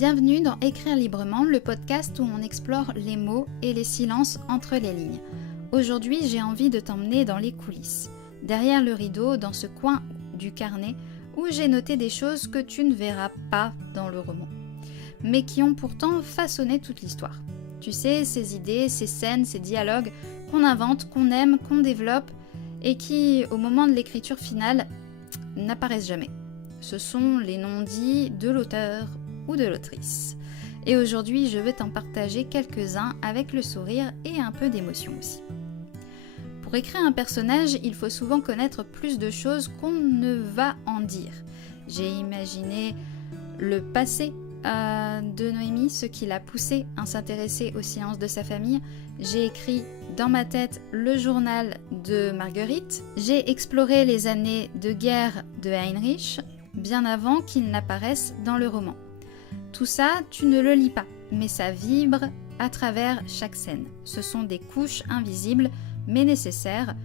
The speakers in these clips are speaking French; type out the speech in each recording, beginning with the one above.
Bienvenue dans Écrire librement, le podcast où on explore les mots et les silences entre les lignes. Aujourd'hui, j'ai envie de t'emmener dans les coulisses, derrière le rideau, dans ce coin du carnet où j'ai noté des choses que tu ne verras pas dans le roman, mais qui ont pourtant façonné toute l'histoire. Tu sais, ces idées, ces scènes, ces dialogues qu'on invente, qu'on aime, qu'on développe et qui, au moment de l'écriture finale, n'apparaissent jamais. Ce sont les non-dits de l'auteur ou de l'autrice. Et aujourd'hui, je vais t'en partager quelques-uns avec le sourire et un peu d'émotion aussi. Pour écrire un personnage, il faut souvent connaître plus de choses qu'on ne va en dire. J'ai imaginé le passé de Noémie, ce qui l'a poussée à s'intéresser aux silences de sa famille. J'ai écrit dans ma tête le journal de Marguerite. J'ai exploré les années de guerre de Heinrich, bien avant qu'il n'apparaisse dans le roman. Tout ça, tu ne le lis pas, mais ça vibre à travers chaque scène. Ce sont des couches invisibles, mais nécessaires.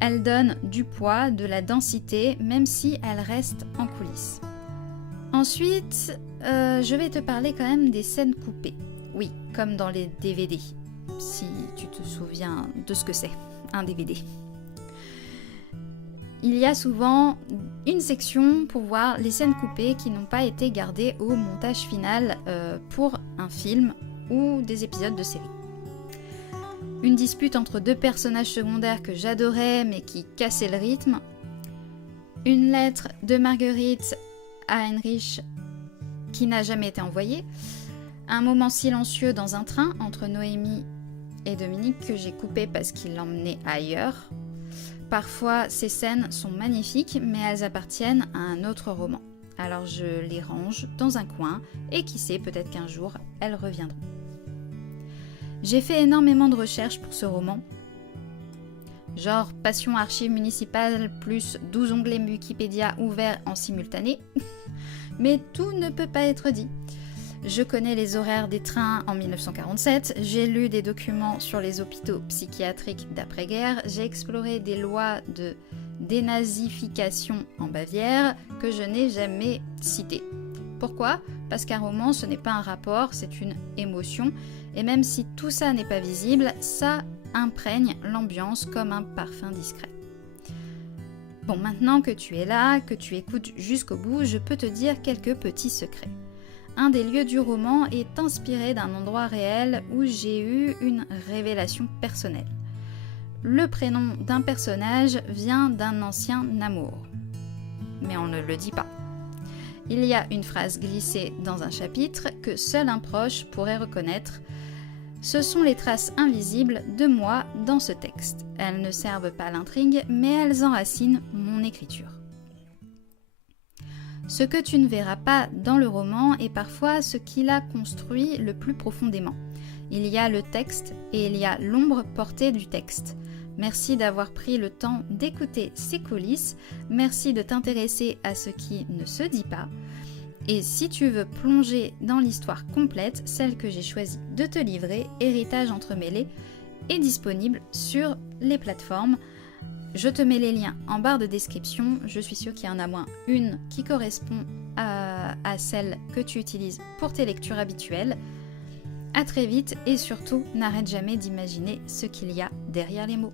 Elles donnent du poids, de la densité, même si elles restent en coulisses. Ensuite, je vais te parler quand même des scènes coupées. Oui, comme dans les DVD, si tu te souviens de ce que c'est, un DVD. Il y a souvent une section pour voir les scènes coupées qui n'ont pas été gardées au montage final pour un film ou des épisodes de série. Une dispute entre deux personnages secondaires que j'adorais mais qui cassaient le rythme. Une lettre de Marguerite à Heinrich qui n'a jamais été envoyée. Un moment silencieux dans un train entre Noémie et Dominique que j'ai coupé parce qu'il l'emmenait ailleurs. Parfois, ces scènes sont magnifiques, mais elles appartiennent à un autre roman. Alors je les range dans un coin, et qui sait, peut-être qu'un jour, elles reviendront. J'ai fait énormément de recherches pour ce roman. Genre Passion archives municipales plus 12 onglets Wikipédia ouverts en simultané. Mais tout ne peut pas être dit. Je connais les horaires des trains en 1947, j'ai lu des documents sur les hôpitaux psychiatriques d'après-guerre, j'ai exploré des lois de dénazification en Bavière que je n'ai jamais citées. Pourquoi ? Parce qu'un roman, ce n'est pas un rapport, c'est une émotion, et même si tout ça n'est pas visible, ça imprègne l'ambiance comme un parfum discret. Bon, maintenant que tu es là, que tu écoutes jusqu'au bout, je peux te dire quelques petits secrets. Un des lieux du roman est inspiré d'un endroit réel où j'ai eu une révélation personnelle. Le prénom d'un personnage vient d'un ancien amour. Mais on ne le dit pas. Il y a une phrase glissée dans un chapitre que seul un proche pourrait reconnaître. Ce sont les traces invisibles de moi dans ce texte. Elles ne servent pas à l'intrigue, mais elles enracinent mon écriture. Ce que tu ne verras pas dans le roman est parfois ce qui l'a construit le plus profondément. Il y a le texte et il y a l'ombre portée du texte. Merci d'avoir pris le temps d'écouter ces coulisses. Merci de t'intéresser à ce qui ne se dit pas. Et si tu veux plonger dans l'histoire complète, celle que j'ai choisi de te livrer, Héritage entremêlé, est disponible sur les plateformes. Je te mets les liens en barre de description, je suis sûre qu'il y en a moins une qui correspond à celle que tu utilises pour tes lectures habituelles. À très vite et surtout, n'arrête jamais d'imaginer ce qu'il y a derrière les mots.